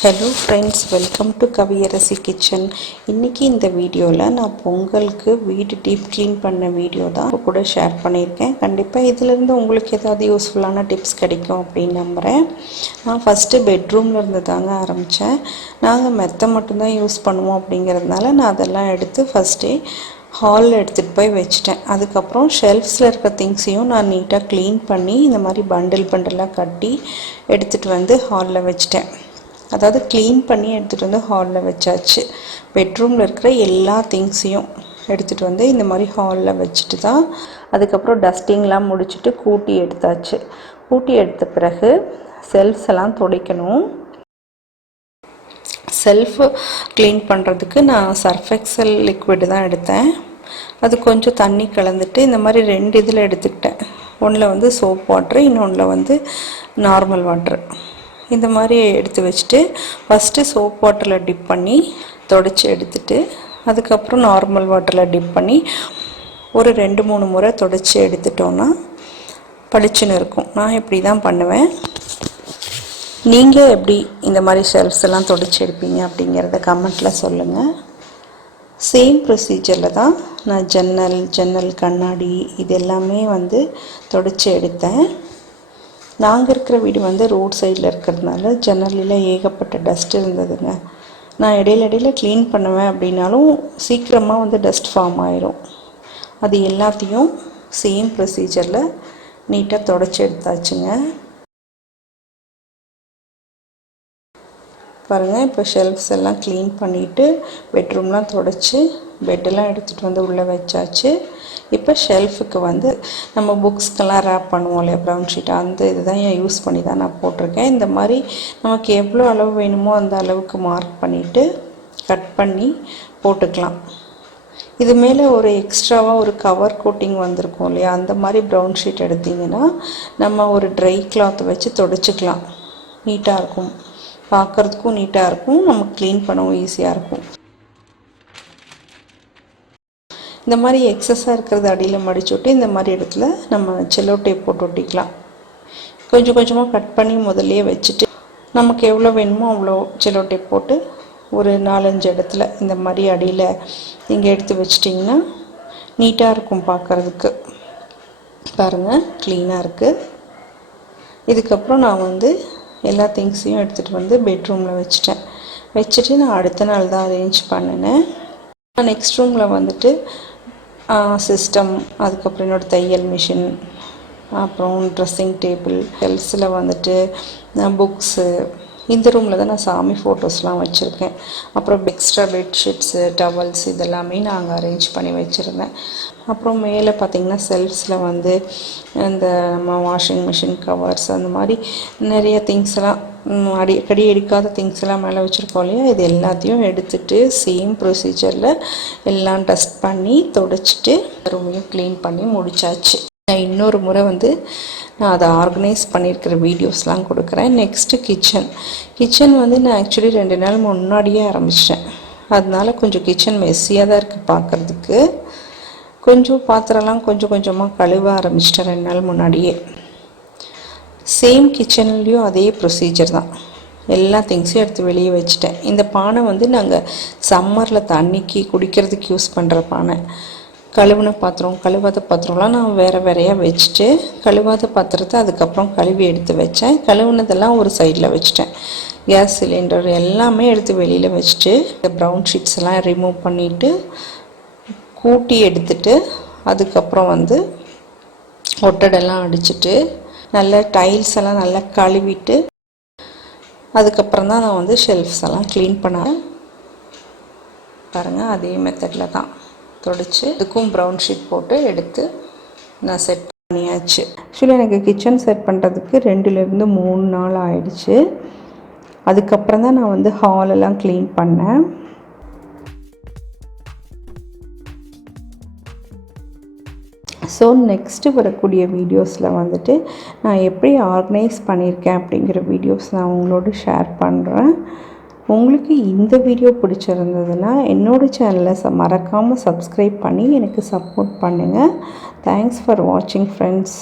Hello friends, welcome to kaviarasi kitchen. இன்றைக்கி இந்த வீடியோவில் நான் பொங்கலுக்கு வீடு டீப் க்ளீன் பண்ண வீடியோ தான் கூட ஷேர் பண்ணியிருக்கேன். கண்டிப்பாக இதிலேருந்து உங்களுக்கு ஏதாவது யூஸ்ஃபுல்லான டிப்ஸ் கிடைக்கும் அப்படின்னு நம்புகிறேன். நான் ஃபஸ்ட்டு பெட்ரூமில் இருந்து தாங்க ஆரம்பித்தேன். நாங்கள் மெத்தை மட்டும்தான் யூஸ் பண்ணுவோம் அப்படிங்கிறதுனால நான் அதெல்லாம் எடுத்து ஃபஸ்ட்டே ஹாலில் எடுத்துகிட்டு போய் வச்சிட்டேன். அதுக்கப்புறம் ஷெல்ஃப்ஸில் இருக்க திங்ஸையும் நான் நீட்டாக க்ளீன் பண்ணி இந்த மாதிரி பண்டிலாக கட்டி எடுத்துகிட்டு வந்து ஹாலில் வச்சிட்டேன். அதாவது க்ளீன் பண்ணி எடுத்துகிட்டு வந்து ஹாலில் வச்சாச்சு. பெட்ரூமில் இருக்கிற எல்லா திங்ஸையும் எடுத்துகிட்டு வந்து இந்த மாதிரி ஹாலில் வச்சுட்டு தான் அதுக்கப்புறம் டஸ்டிங்லாம் முடிச்சுட்டு கூட்டி எடுத்தாச்சு. கூட்டி எடுத்த பிறகு செல்ஃப்ஸ் எல்லாம் துடைக்கணும். செல்ஃப் க்ளீன் பண்ணுறதுக்கு நான் சர்ஃப் எக்ஸல் லிக்விடு தான் எடுத்தேன். அது கொஞ்சம் தண்ணி கலந்துட்டு இந்த மாதிரி 2 இதில் எடுத்துக்கிட்டேன். ஒன்றில் வந்து சோப் வாட்ரு, இன்னொன்றில் வந்து நார்மல் வாட்ரு. இந்த மாதிரி எடுத்து வச்சுட்டு ஃபஸ்ட்டு சோப் வாட்டரில் டிப் பண்ணி தொடச்சி எடுத்துட்டு அதுக்கப்புறம் நார்மல் வாட்டரில் டிப் பண்ணி ஒரு 2-3 முறை தொடச்சி எடுத்துட்டோன்னா பளிச்சுன்னு இருக்கும். நான் இப்படி தான் பண்ணுவேன். நீங்கள் எப்படி இந்த மாதிரி ஷெல்ஃப்ஸ் எல்லாம் தொடச்சி எடுப்பீங்க அப்படிங்கிறத கமெண்ட்டில் சொல்லுங்கள். சேம் ப்ரொசீஜரில் தான் நான் ஜன்னல் கண்ணாடி இது எல்லாமே வந்து தொடச்சி எடுத்தேன். நாங்கள் இருக்கிற வீடு வந்து ரோட் சைடில் இருக்கிறதுனால ஜன்னலில் ஏகப்பட்ட டஸ்ட் இருந்ததுங்க. நான் இடையில க்ளீன் பண்ணுவேன் அப்படின்னாலும் சீக்கிரமாக வந்து டஸ்ட் ஃபார்ம் ஆயிரும். அது எல்லாத்தையும் சேம் ப்ரொசீஜரில் நீட்டாக தொடச்சி எடுத்தாச்சுங்க. பாருங்கள், இப்போ ஷெல்ஃப்ஸ் எல்லாம் க்ளீன் பண்ணிவிட்டு பெட்ரூம்லாம் தொடச்சி பெட்டெல்லாம் எடுத்துகிட்டு வந்து உள்ளே வச்சாச்சு. இப்போ ஷெல்ஃபுக்கு வந்து நம்ம புக்ஸ்க்கெல்லாம் ரேப் பண்ணுவோம் இல்லையா, ப்ரௌன் ஷீட், அந்த இதுதான் யூஸ் பண்ணி தான் நான் போட்டிருக்கேன். இந்த மாதிரி நமக்கு எவ்வளோ அளவு வேணுமோ அந்த அளவுக்கு மார்க் பண்ணிவிட்டு கட் பண்ணி போட்டுக்கலாம். இது மேலே ஒரு எக்ஸ்ட்ராவாக ஒரு கவர் கோட்டிங் வந்திருக்கும் இல்லையா, அந்த மாதிரி ப்ரௌன் ஷீட் எடுத்திங்கன்னா நம்ம ஒரு ட்ரை கிளாத் வச்சு தொடச்சிக்கலாம். நீட்டாக இருக்கும், பார்க்குறதுக்கும் நீட்டாக இருக்கும், நமக்கு க்ளீன் பண்ணவும் ஈஸியாக இருக்கும். இந்த மாதிரி எக்ஸஸாக இருக்கிறது அடியில் மடிச்சு விட்டு இந்த மாதிரி இடத்துல நம்ம செல்லோ டேப் போட்டு ஒட்டிக்கலாம். கொஞ்சம் கொஞ்சமாக கட் பண்ணி முதல்லையே வச்சுட்டு நமக்கு எவ்வளோ வேணுமோ அவ்வளோ செல்லோ டேப் போட்டு ஒரு 4-5 இடத்துல இந்த மாதிரி அடியில் நீங்கள் எடுத்து வச்சிட்டிங்கன்னா நீட்டாக இருக்கும் பார்க்குறதுக்கு. பாருங்கள், க்ளீனாக இருக்குது. இதுக்கப்புறம் நான் வந்து எல்லா திங்ஸையும் எடுத்துகிட்டு வந்து பெட்ரூமில் வச்சுட்டு நான் அடுத்த நாள் தான் அரேஞ்ச் பண்ணினேன். நெக்ஸ்ட் ரூமில் வந்துட்டு சிஸ்டம், அதுக்கப்புறம் என்னோடய தையல் மிஷின், அப்புறம் ட்ரெஸ்ஸிங் டேபிள், ஷெல்ஃப்ஸில் வந்துட்டு புக்ஸு, இந்த ரூமில் தான் நான் சாமி ஃபோட்டோஸ்லாம் வச்சுருக்கேன். அப்புறம் எக்ஸ்ட்ரா பெட்ஷீட்ஸு, டவல்ஸ் இதெல்லாமே நான் அங்கே அரேஞ்ச் பண்ணி வச்சுருந்தேன். அப்புறம் மேலே பார்த்திங்கன்னா செல்ஃப்ஸில் வந்து இந்த நம்ம வாஷிங் மிஷின் கவர்ஸ் அந்த மாதிரி நிறைய திங்ஸ் எல்லாம் அடிக்கடி எடுக்காத திங்ஸ் எல்லாம் மேலே வச்சுருக்கோம் இல்லையா, இது எல்லாத்தையும் எடுத்துகிட்டு சேம் ப்ரொசீஜரில் எல்லாம் டஸ்ட் பண்ணி தொடச்சிட்டு ரூமையும் க்ளீன் பண்ணி முடித்தாச்சு. நான் இன்னொரு முறை வந்து நான் அதை ஆர்கனைஸ் பண்ணியிருக்கிற வீடியோஸ்லாம் கொடுக்குறேன். நெக்ஸ்ட்டு கிச்சன் வந்து நான் ஆக்சுவலி 2 நாள் முன்னாடியே ஆரம்பிச்சிட்டேன். அதனால கொஞ்சம் கிச்சன் மெஸ்ஸியாக தான் இருக்குது பார்க்குறதுக்கு. கொஞ்சம் பாத்திரம்லாம் கொஞ்சம் கொஞ்சமாக கழுவ ஆரம்பிச்சிட்டேன் 2 நாள் முன்னாடியே. சேம் கிச்சன்லேயும் அதே ப்ரொசீஜர் தான். எல்லா திங்ஸையும் எடுத்து வெளியே வச்சுட்டேன். இந்த பானை வந்து நாங்கள் சம்மரில் தண்ணிக்கு குடிக்கிறதுக்கு யூஸ் பண்ணுற பானை. கழுவுன பாத்திரம், கழுவாத பாத்திரம்லாம் நான் வேறையாக வச்சுட்டு கழுவாத பாத்திரத்தை அதுக்கப்புறம் கழுவி எடுத்து வச்சேன். கழுவுனதெல்லாம் ஒரு சைடில் வச்சுட்டேன். கேஸ் சிலிண்டர் எல்லாமே எடுத்து வெளியில் வச்சுட்டு இந்த ப்ரௌன் ஷீட்ஸ் எல்லாம் ரிமூவ் பண்ணிவிட்டு கூட்டி எடுத்துட்டு அதுக்கப்புறம் வந்து ஒட்டடெல்லாம் அடிச்சுட்டு நல்லா டைல்ஸ் எல்லாம் நல்லா கழுவிட்டு அதுக்கப்புறம் தான் நான் வந்து ஷெல்ஃப்ஸ் எல்லாம் க்ளீன் பண்ணேன். பாருங்கள், அதே மெத்தடில் தான் தொடச்சி இதுக்கும் ப்ரௌன் ஷீட் போட்டு எடுத்து நான் செட் பண்ணியாச்சு. ஆக்சுவலி எனக்கு கிச்சன் செட் பண்ணுறதுக்கு 2-3 நாள் ஆயிடுச்சு. அதுக்கப்புறம் தான் நான் வந்து ஹாலெல்லாம் க்ளீன் பண்ணேன். ஸோ நெக்ஸ்ட்டு வரக்கூடிய வீடியோஸில் வந்துட்டு நான் எப்படி ஆர்கனைஸ் பண்ணியிருக்கேன் அப்படிங்கிற வீடியோஸ் நான் உங்களோட ஷேர் பண்ணுறேன். உங்களுக்கு இந்த வீடியோ பிடிச்சிருந்ததுன்னா என்னோடய சேனலை மறக்காமல் சப்ஸ்கிரைப் பண்ணி எனக்கு சப்போர்ட் பண்ணுங்கள். தேங்க்ஸ் ஃபார் வாட்சிங் ஃப்ரெண்ட்ஸ்.